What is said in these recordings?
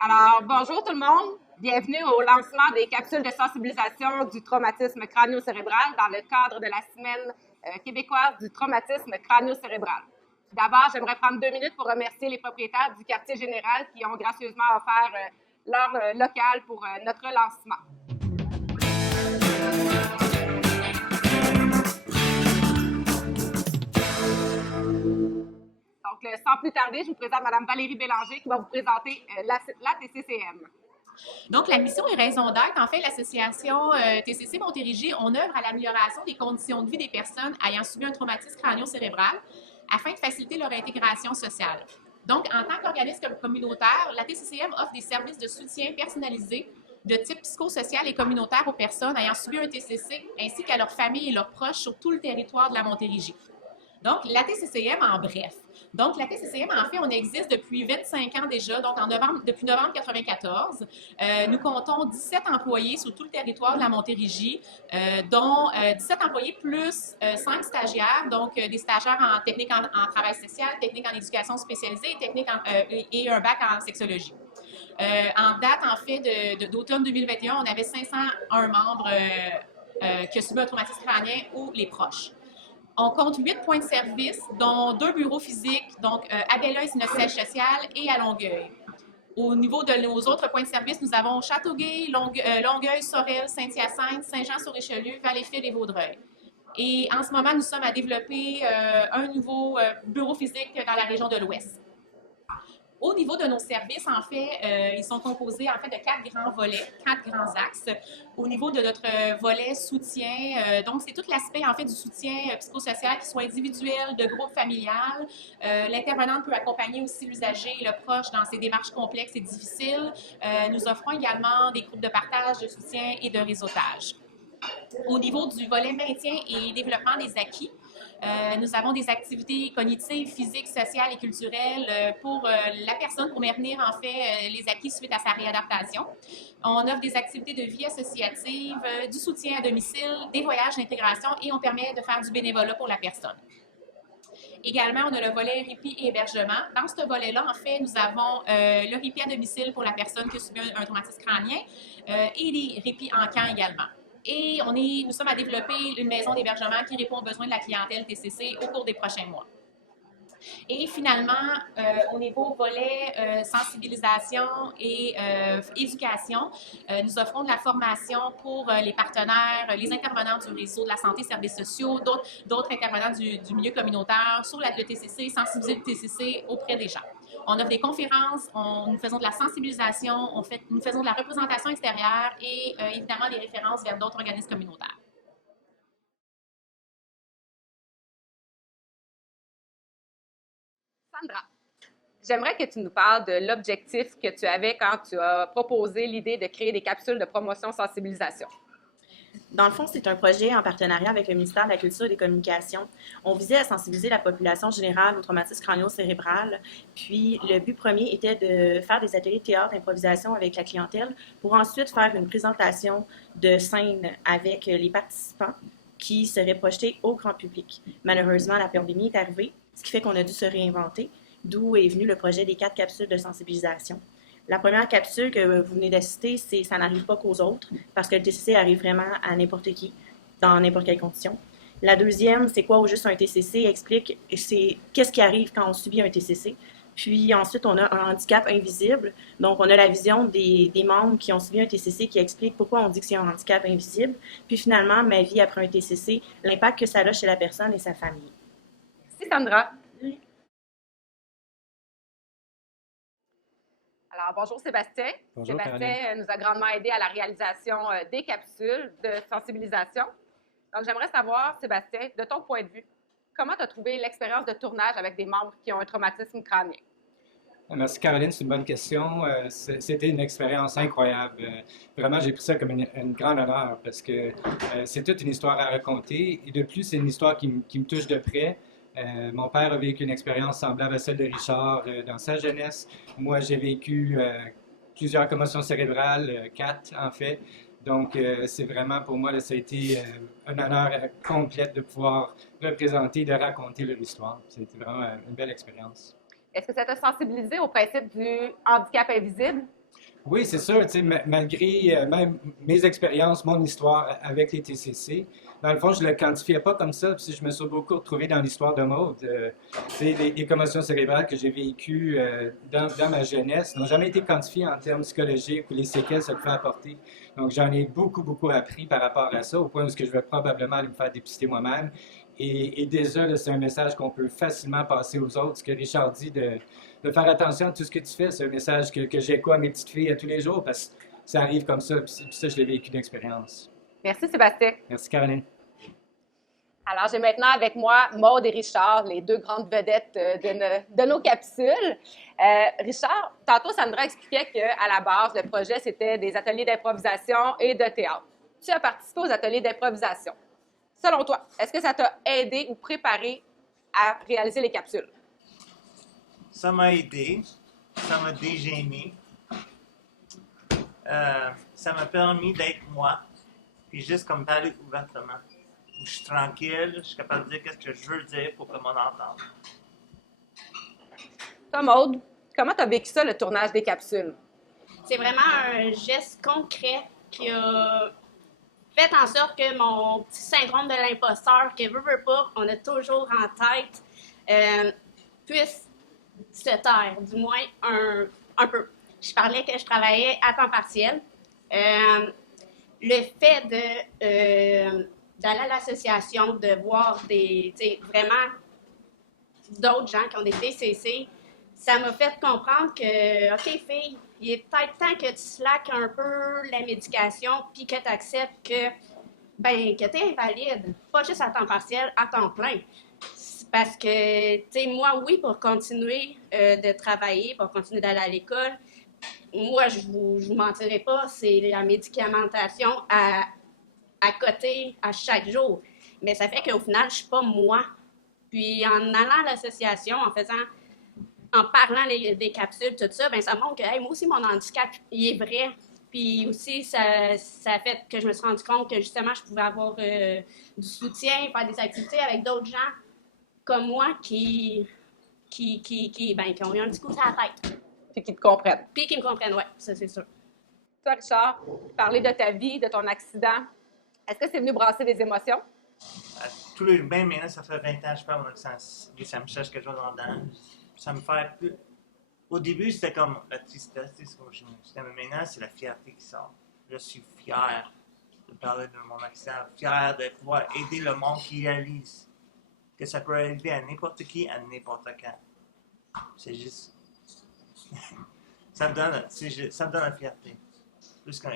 Alors, bonjour tout le monde. Bienvenue au lancement des capsules de sensibilisation du traumatisme crânio-cérébral dans le cadre de la semaine québécoise du traumatisme crânio-cérébral. D'abord, j'aimerais prendre 2 minutes pour remercier les propriétaires du quartier général qui ont gracieusement offert leur local pour notre lancement. Donc, sans plus tarder, je vous présente Mme Valérie Bélanger qui va vous présenter la TCCM. Donc, la mission et raison d'être, en fait, l'association TCC Montérégie, on œuvre à l'amélioration des conditions de vie des personnes ayant subi un traumatisme crânio-cérébral afin de faciliter leur intégration sociale. Donc, en tant qu'organisme communautaire, la TCCM offre des services de soutien personnalisés de type psychosocial et communautaire aux personnes ayant subi un TCC ainsi qu'à leurs familles et leurs proches sur tout le territoire de la Montérégie. Donc, la TCCM en bref. Donc, la TCCM, en fait, on existe depuis 25 ans déjà, donc depuis novembre 1994. Nous comptons 17 employés sur tout le territoire de la Montérégie, dont 17 employés plus 5 stagiaires, donc des stagiaires en technique en travail social, technique en éducation spécialisée et un bac en sexologie. En date, en fait, d'automne 2021, on avait 501 membres qui ont subi un traumatisme crânien ou les proches. On compte 8 points de service, dont 2 bureaux physiques, donc à Belleuil, c'est notre siège social, et à Longueuil. Au niveau de nos autres points de service, nous avons Châteauguay, Longueuil, Sorel, Saint-Hyacinthe, Saint-Jean-sur-Richelieu, Valleyfield et Vaudreuil. Et en ce moment, nous sommes à développer un nouveau bureau physique dans la région de l'Ouest. Au niveau de nos services, en fait, ils sont composés en fait de 4 grands volets, 4 grands axes. Au niveau de notre volet soutien, donc c'est tout l'aspect en fait du soutien psychosocial, qu'il soit individuel, de groupe familial. L'intervenante peut accompagner aussi l'usager et le proche dans ses démarches complexes et difficiles. Nous offrons également des groupes de partage, de soutien et de réseautage. Au niveau du volet maintien et développement des acquis, nous avons des activités cognitives, physiques, sociales et culturelles pour la personne pour maintenir en fait les acquis suite à sa réadaptation. On offre des activités de vie associative, du soutien à domicile, des voyages d'intégration et on permet de faire du bénévolat pour la personne. Également, on a le volet répit et hébergement. Dans ce volet-là, en fait, nous avons le répit à domicile pour la personne qui a subi un traumatisme crânien et les répits en camp également. Et nous sommes à développer une maison d'hébergement qui répond aux besoins de la clientèle TCC au cours des prochains mois. Et finalement, au niveau volet sensibilisation et éducation, nous offrons de la formation pour les partenaires, les intervenants du réseau de la santé, services sociaux, d'autres intervenants du milieu communautaire sur le TCC, sensibiliser le TCC auprès des gens. On offre des conférences, nous faisons de la sensibilisation, nous faisons de la représentation extérieure et évidemment des références vers d'autres organismes communautaires. Sandra, j'aimerais que tu nous parles de l'objectif que tu avais quand tu as proposé l'idée de créer des capsules de promotion-sensibilisation. Dans le fond, c'est un projet en partenariat avec le ministère de la Culture et des Communications. On visait à sensibiliser la population générale au traumatisme crânio-cérébral. Puis, le but premier était de faire des ateliers de théâtre, d'improvisation avec la clientèle pour ensuite faire une présentation de scène avec les participants qui seraient projetés au grand public. Malheureusement, la pandémie est arrivée, ce qui fait qu'on a dû se réinventer, d'où est venu le projet des 4 capsules de sensibilisation. La première capsule que vous venez d'assister, c'est « Ça n'arrive pas qu'aux autres » parce que le TCC arrive vraiment à n'importe qui, dans n'importe quelle condition. La deuxième, c'est quoi au juste un TCC, explique qu'est-ce qui arrive quand on subit un TCC. Puis ensuite, on a un handicap invisible. Donc, on a la vision des membres qui ont subi un TCC qui explique pourquoi on dit que c'est un handicap invisible. Puis finalement, ma vie après un TCC, l'impact que ça a chez la personne et sa famille. Merci Sandra. Alors, bonjour Sébastien. Bonjour, Sébastien Caroline. nous a grandement aidé à la réalisation des capsules de sensibilisation. Donc, j'aimerais savoir, Sébastien, de ton point de vue, comment tu as trouvé l'expérience de tournage avec des membres qui ont un traumatisme crânien? Merci Caroline, c'est une bonne question. C'était une expérience incroyable. Vraiment, j'ai pris ça comme une grande honneur parce que c'est toute une histoire à raconter et de plus, c'est une histoire qui me touche de près. Mon père a vécu une expérience semblable à celle de Richard dans sa jeunesse. Moi, j'ai vécu plusieurs commotions cérébrales, 4 en fait. Donc, c'est vraiment pour moi, là, ça a été un honneur complet de pouvoir représenter, de raconter leur histoire. C'était vraiment une belle expérience. Est-ce que ça t'a sensibilisé au principe du handicap invisible? Oui, c'est sûr, tu sais, malgré même mes expériences, mon histoire avec les TCC, dans le fond, je ne le quantifiais pas comme ça, puis je me suis beaucoup retrouvé dans l'histoire de Maud. Tu sais, les commotions cérébrales que j'ai vécues dans ma jeunesse n'ont jamais été quantifiées en termes psychologiques ou les séquelles que ça peut apporter. Donc, j'en ai beaucoup, beaucoup appris par rapport à ça, au point où je vais probablement aller me faire dépister moi-même. Et déjà, là, c'est un message qu'on peut facilement passer aux autres, ce que Richard dit de faire attention à tout ce que tu fais. C'est un message que j'écoute à mes petites filles à tous les jours parce que ça arrive comme ça. Puis ça, je l'ai vécu d'expérience. Merci, Sébastien. Merci, Caroline. Alors, j'ai maintenant avec moi Maude et Richard, les deux grandes vedettes de nos capsules. Richard, tantôt, Sandra expliquait qu'à la base, le projet, c'était des ateliers d'improvisation et de théâtre. Tu as participé aux ateliers d'improvisation. Selon toi, est-ce que ça t'a aidé ou préparé à réaliser les capsules? Ça m'a aidé, ça m'a dégêné, ça m'a permis d'être moi, puis juste comme parler ouvertement. Je suis tranquille, je suis capable de dire ce que je veux dire pour que le monde entende. Toi, Maude, comment tu as vécu ça, le tournage des capsules? C'est vraiment un geste concret qui a fait en sorte que mon petit syndrome de l'imposteur, que veut pas, on a toujours en tête, puisse se taire, du moins un peu. Je parlais que je travaillais à temps partiel. Le fait d'aller à l'association, de voir vraiment d'autres gens qui ont des TCC, ça m'a fait comprendre que, OK, fille, il est peut-être temps que tu slackes un peu la médication puis que tu acceptes que tu es invalide, pas juste à temps partiel, à temps plein. Parce que, tu sais, moi, oui, pour continuer de travailler, pour continuer d'aller à l'école, moi, je vous mentirai pas, c'est la médicamentation à côté à chaque jour. Mais ça fait qu'au final, je suis pas moi. Puis en allant à l'association, en parlant des capsules, tout ça, ça montre que hey, moi aussi, mon handicap, il est vrai. Puis aussi, ça a fait que je me suis rendu compte que justement, je pouvais avoir du soutien, faire des activités avec d'autres gens comme moi qui ont eu un petit coup sur la tête. Puis qui te comprennent. Puis qui me comprennent, oui, ça c'est sûr. Toi, Richard, parler de ta vie, de ton accident, est-ce que c'est venu brasser des émotions? Tous les bains, maintenant, ça fait 20 ans que je parle mon accent, et ça me cherche quelque chose dans le dent. Ça me fait plus. Au début, c'était comme la tristesse, mais maintenant, c'est la fierté qui sort. Je suis fier de parler de mon accident, fier de pouvoir aider le monde qui réalise que ça peut arriver à n'importe qui, à n'importe quand. C'est juste. ça me donne la fierté. Plus que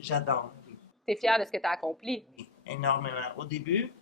j'adore. Tu es fier de ce que tu as accompli? Oui, énormément. Au début,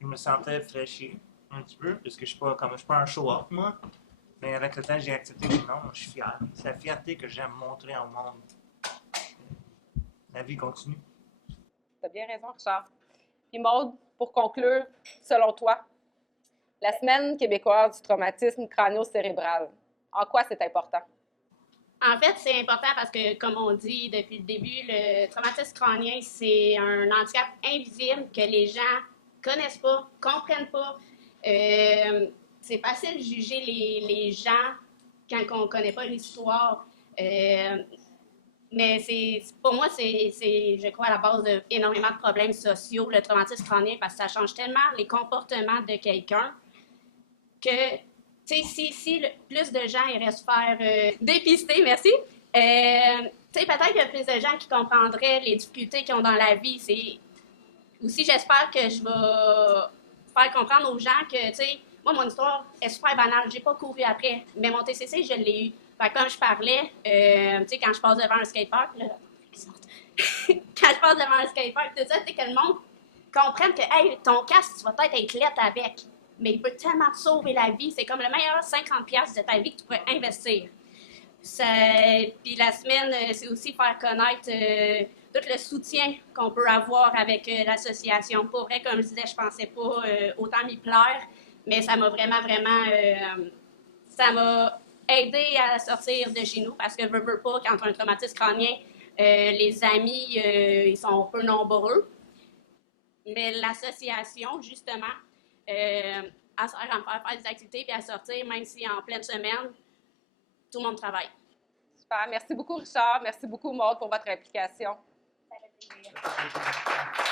je me sentais fraîchi un petit peu, parce que je suis pas un show-off, moi. Mais avec le temps, j'ai accepté que non, je suis fier. C'est la fierté que j'aime montrer au monde. La vie continue. Tu as bien raison, Richard. Puis Maude, pour conclure, selon toi, la Semaine québécoise du traumatisme crânio-cérébral, en quoi c'est important? En fait, c'est important parce que, comme on dit depuis le début, le traumatisme crânien, c'est un handicap invisible que les gens connaissent pas, comprennent pas. C'est facile de juger les gens quand on ne connaît pas l'histoire. Mais pour moi, c'est, je crois, à la base d'énormément de problèmes sociaux, le traumatisme crânien, parce que ça change tellement les comportements de quelqu'un que, tu sais, si plus de gens iraient se faire dépister, merci, tu sais, peut-être qu'il y a plus de gens qui comprendraient les difficultés qu'ils ont dans la vie. Aussi, j'espère que je vais faire comprendre aux gens que, tu sais, moi, mon histoire est super banale. J'ai pas couru après, mais mon TCC, je l'ai eu. Fait que comme je parlais, tu sais, quand je passe devant un skatepark, là, quand je passe devant un skatepark, tout ça, tu sais, que le monde comprenne que, hey, ton casque, tu vas peut-être être lettre avec, mais il peut tellement te sauver la vie. C'est comme le meilleur 50$ de ta vie que tu pourrais investir. Puis la semaine, c'est aussi faire connaître tout le soutien qu'on peut avoir avec l'association. Pour vrai, comme je disais, je pensais pas autant m'y plaire, mais ça m'a vraiment, ça m'a aidé à sortir de chez nous parce que veux pas, quand on a un traumatisme crânien, les amis, ils sont peu nombreux. Mais l'association, justement, elle sert à me faire des activités puis à sortir, même si en pleine semaine, tout le monde travaille. Super. Merci beaucoup, Richard. Merci beaucoup, Maude, pour votre implication. Ça fait plaisir.